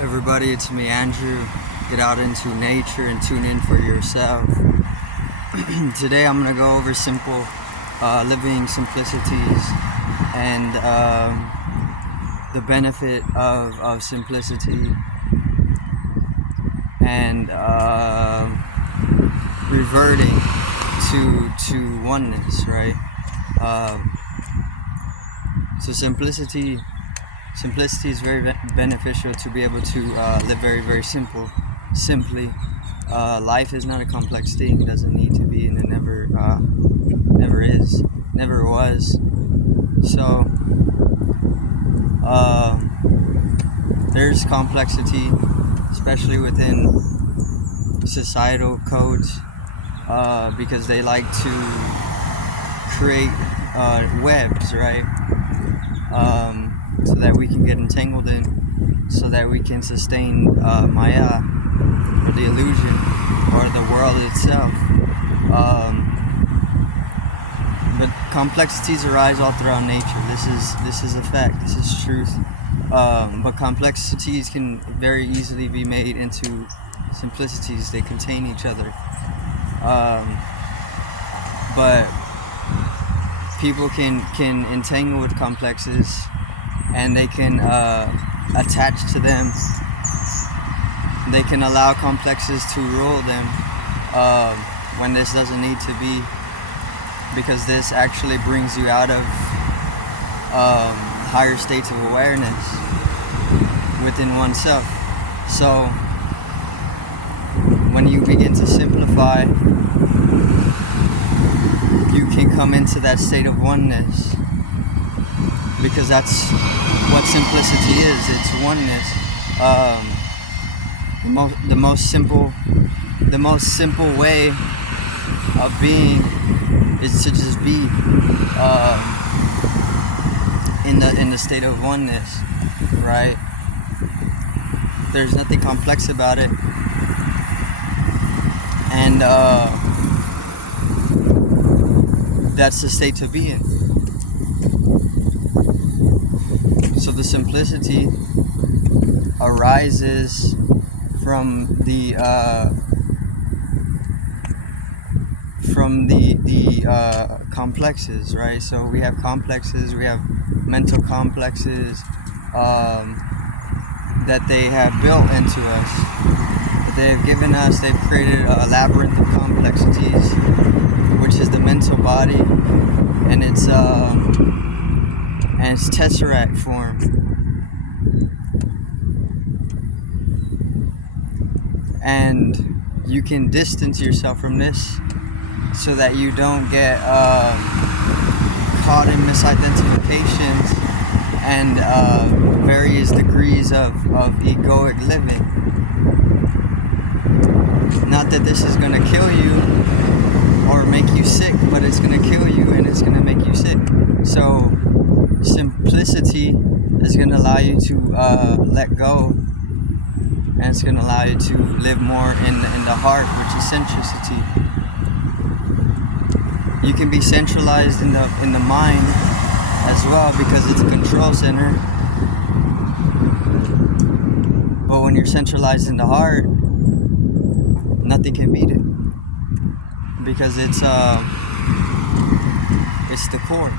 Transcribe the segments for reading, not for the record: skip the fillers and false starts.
Everybody, it's me, Andrew. Get out into nature and tune in for yourself. Today I'm going to go over simple living simplicities and the benefit of simplicity and reverting to oneness, right? So simplicity is very beneficial to be able to live very simply. Life is not a complex thing. It doesn't need to be, and it never is, never was. So there's complexity, especially within societal codes, because they like to create webs, right? So that we can get entangled in, so that we can sustain Maya, or the illusion, or the world itself. But complexities arise all throughout nature. This is a fact. This is truth. But complexities can very easily be made into simplicities. They contain each other. But people can entangle with complexes, and they can attach to them. They can allow complexes to rule them when this doesn't need to be, because this actually brings you out of higher states of awareness within oneself. So when you begin to simplify, you can come into that state of oneness, because that's what simplicity is. It's oneness. The most simple way of being is to just be in the state of oneness, right? There's nothing complex about it, and that's the state to be in. So the simplicity arises from the complexes, right? So we have complexes, we have mental complexes that they have built into us. They've given us, they've created a labyrinth of complexities, which is the mental body, and it's tesseract form. And you can distance yourself from this so that you don't get caught in misidentifications and various degrees of egoic living. Not that this is going to kill you or make you sick, but it's going to kill you and it's going to make you sick. So simplicity is going to allow you to let go, and it's going to allow you to live more in the heart, which is centricity. You can be centralized in the mind as well, because it's a control center. But when you're centralized in the heart, nothing can beat it, because it's the core.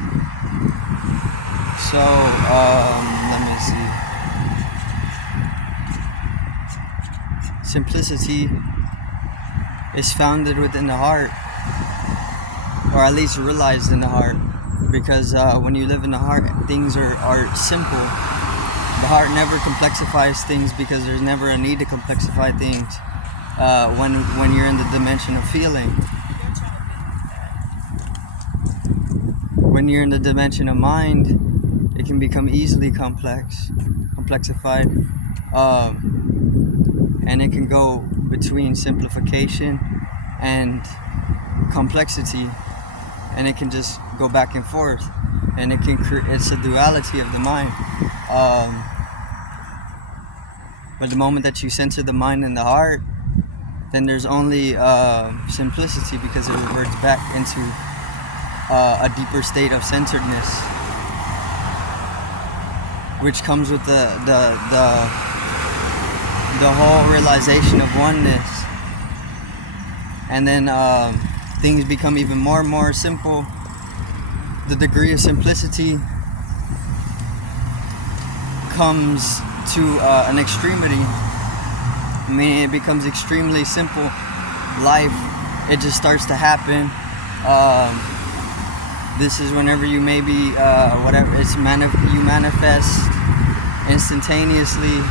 So let me see. Simplicity is founded within the heart, or at least realized in the heart, because when you live in the heart, things are simple. The heart never complexifies things, because there's never a need to complexify things when you're in the dimension of feeling. When you're in the dimension of mind, it can become easily complexified, and it can go between simplification and complexity, and it can just go back and forth, and it can it's a duality of the mind. But the moment that you center the mind and the heart, then there's only simplicity, because it reverts back into a deeper state of centeredness, which comes with the the whole realization of oneness. And then things become even more and more simple. The degree of simplicity comes to an extremity. I mean, it becomes extremely simple. Life, it just starts to happen. This is whenever you maybe whatever you manifest instantaneously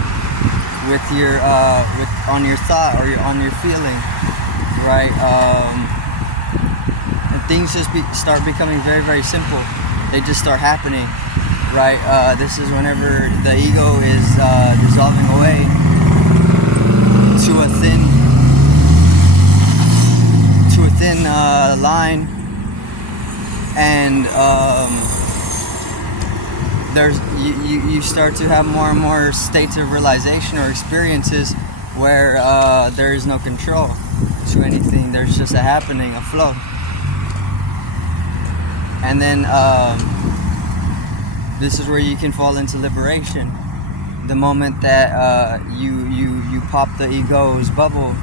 with your on your thought or on your feeling, right? And things just start becoming very, very simple. They just start happening, right? This is whenever the ego is dissolving away to a thin line, and you start to have more and more states of realization or experiences where there is no control to anything. There's just a happening, a flow. And then this is where you can fall into liberation. The moment that you pop the ego's bubble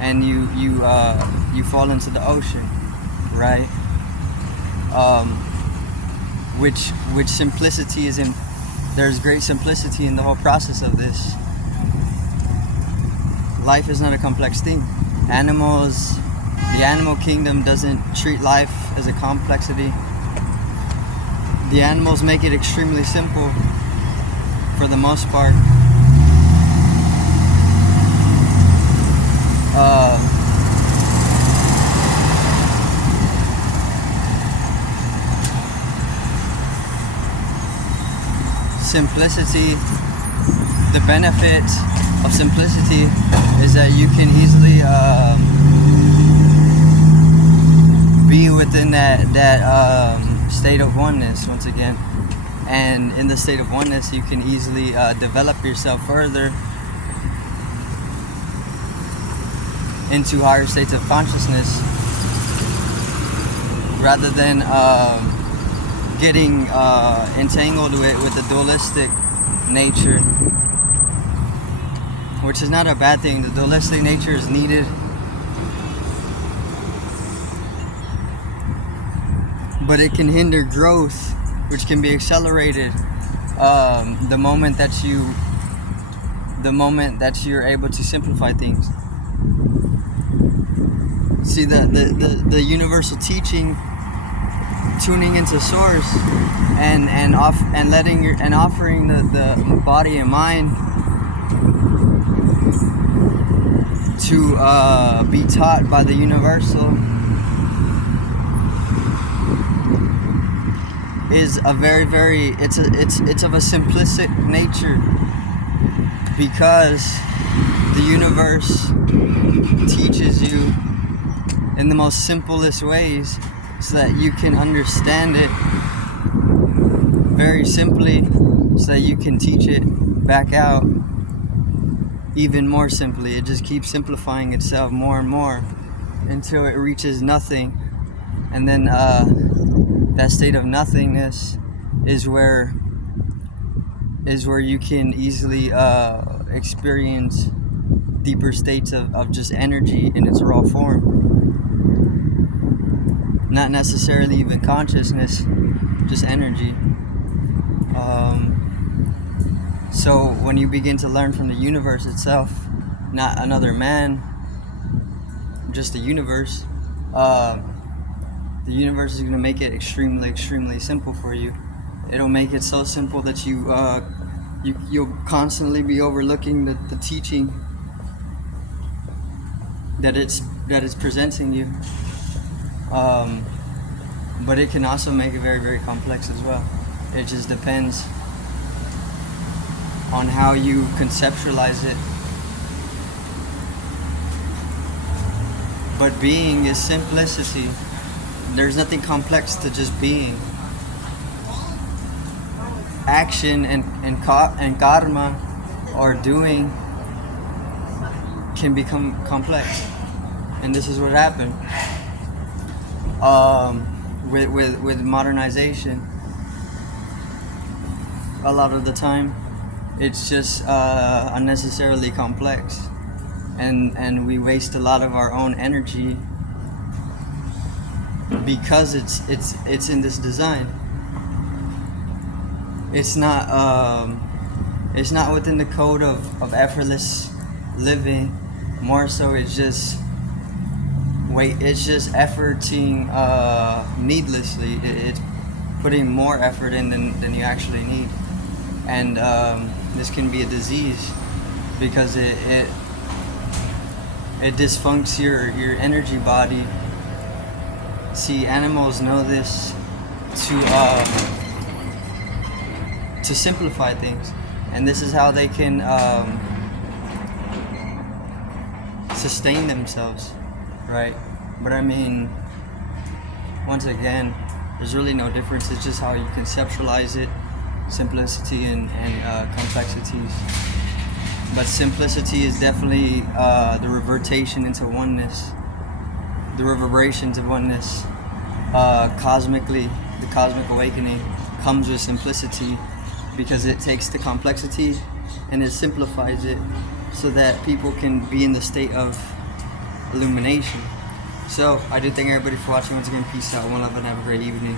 and you fall into the ocean, right? Which simplicity is in. There's great simplicity in the whole process of this. Life is not a complex thing. The animal kingdom doesn't treat life as a complexity. The animals make it extremely simple for the most part. Simplicity, the benefit of simplicity is that you can easily be within that state of oneness once again. And in the state of oneness, you can easily develop yourself further into higher states of consciousness, rather than getting entangled with the dualistic nature, which is not a bad thing. The dualistic nature is needed, but it can hinder growth, which can be accelerated the moment that you're able to simplify things. See, the universal teaching, tuning into source and offering the body and mind to be taught by the universal is a very, very, it's of a simplistic nature, because the universe teaches you in the most simplest ways so that you can understand it very simply, so that you can teach it back out even more simply. It just keeps simplifying itself more and more until it reaches nothing, and then that state of nothingness is where you can easily experience deeper states of just energy in its raw form. Not necessarily even consciousness, just energy. So when you begin to learn from the universe itself, not another man, just the universe is going to make it extremely, extremely simple for you. It'll make it so simple that you'll constantly be overlooking the teaching that it's presenting you. But it can also make it very, very complex as well. It just depends on how you conceptualize it. But being is simplicity. There's nothing complex to just being. Action and karma, or doing, can become complex, and this is what happened with modernization. A lot of the time, it's just unnecessarily complex, and we waste a lot of our own energy because it's in this design. It's not within the code of effortless living. More so, it's just efforting needlessly. It's putting more effort in than you actually need, and this can be a disease because it dysfuncts your energy body. See, animals know this to simplify things, and this is how they can sustain themselves, right? But I mean, once again, there's really no difference. It's just how you conceptualize it, simplicity and complexities. But simplicity is definitely the revertation into oneness, the reverberations of oneness. Cosmically, the cosmic awakening comes with simplicity because it takes the complexity and it simplifies it so that people can be in the state of illumination. So I do thank everybody for watching. Once again, peace out, one love, and have a great evening.